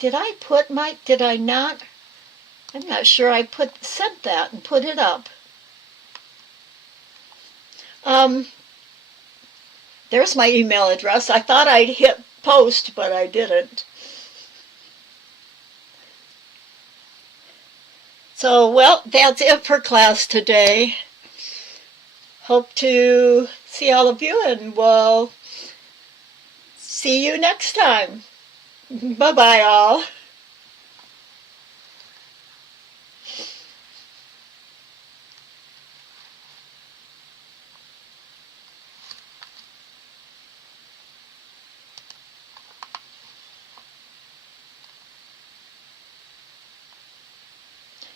did I not? I'm not sure I sent that and put it up. There's my email address. I thought I'd hit post, but I didn't. So, well, that's it for class today. Hope to see all of you, and we'll see you next time. Bye-bye, all.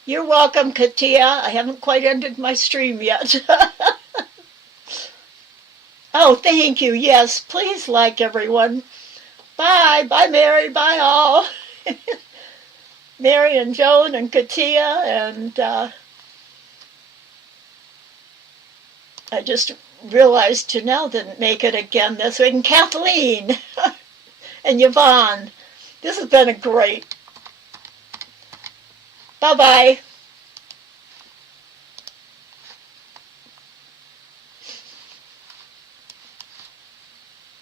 You're welcome, Katia. I haven't quite ended my stream yet. Oh, thank you. Yes, please like everyone. Bye. Bye, Mary. Bye, all. Mary and Joan and Katia. And I just realized Janelle didn't make it again this week. And Kathleen and Yvonne. This has been a great. Bye-bye.